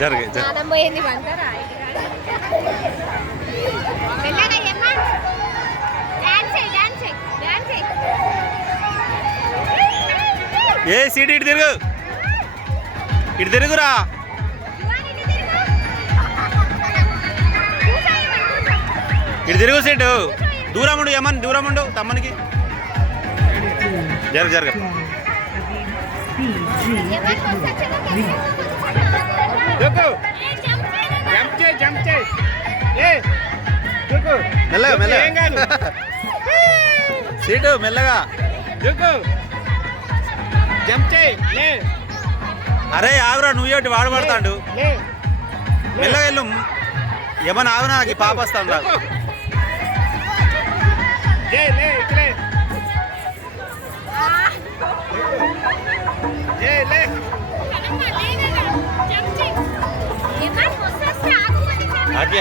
జరిగే ఏ సీట్ ఇటు తిరుగు, ఇటు తిరుగురా. ఇటు తిరుగు సీటు. దూరం ఉండు ఏమని, దూరం ఉండు తమ్మనికి. జరగ జరగ మెల్లగా మెల్లగా సీటు మెల్లగా. అరే ఆగురా, నువ్వేటి వాడు పడతాడు. మెల్లగా వెళ్ళు. ఏమన్నా ఆగునా, నాకు ఈ పాప వస్తాను రా.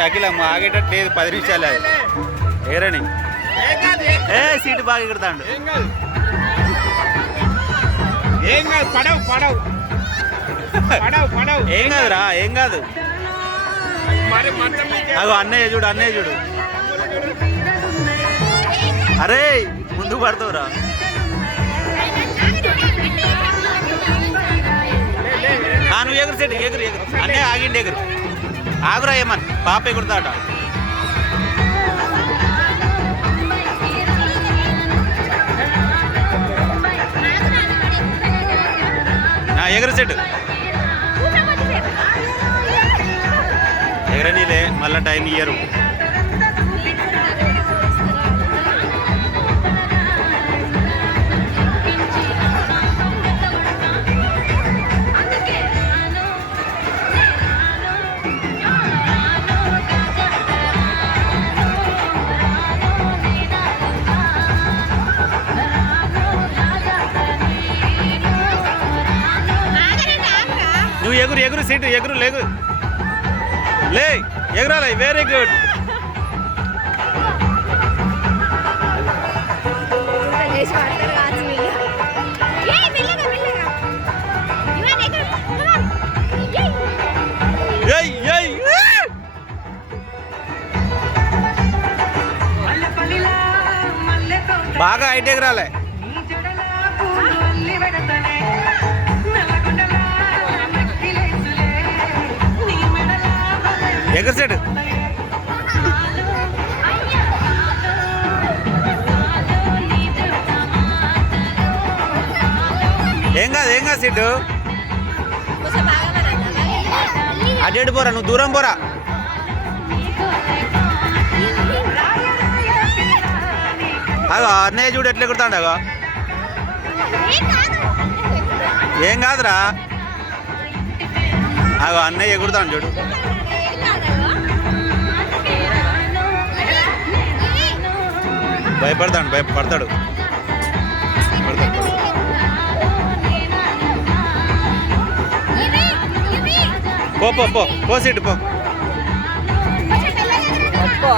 అఖిలమ్మ ఆగేటట్టు లేదు, 10 నిమిషాలు అది ఏరని. ఏ సీటు బాగా ఎగురుతాడు. ఏం కాదురా, ఏం కాదు. అగో అన్నయ్య చూడు, అన్నయ్య చూడు. అరే ముందుకు పడతావురా. నువ్వు ఎగురు సీటు, ఎగురు ఎగురు. అన్నయ్య ఆగిండి, ఎగురు. ఆగురా ఏమన్, పాప ఎగురుతాడ. ఎగురు సీటు. ఎగరనీలే, మళ్ళా టైం ఇయ్యరు. నువ్వు ఎగురు, ఎగురు సీటు, ఎగురు లేగు లే, ఎగురాలి. Very good. బాగా హైట్ ఎగరాలి. ఎగురు సైడ్. ఏం కాదు, ఏం కాదు సీటు. అటు పోరా, నువ్వు దూరం పోరా. అగో అన్నయ్య చూడు ఎట్లా ఎగురుతాడు. అగో ఏం కాదురా. అగో అన్నయ్య ఎగురుతాడు చూడు. భయపడతాడు, భయపడతాడు. పో పో పో పో సీటు పో. పో.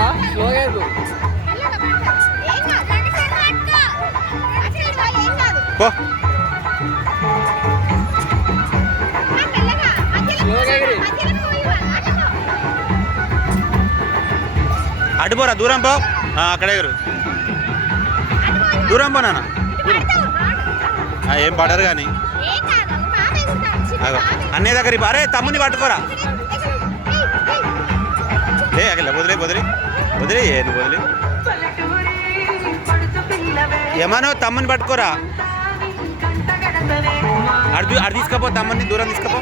అటు పోరా, దూరం పో. అక్కడ ఎగురు, దూరం పో నాన్న. ఏం పడరు కానీ. అన్నయ్య దగ్గర అరే తమ్ముని పట్టుకోరా. లే అక్కడ వదిలే, వదిలి వదిలే, నువ్వు వదిలి. ఏమనో తమ్ముని పట్టుకోరా. అడు తీసుకపో, తమ్ముని దూరం తీసుకపో.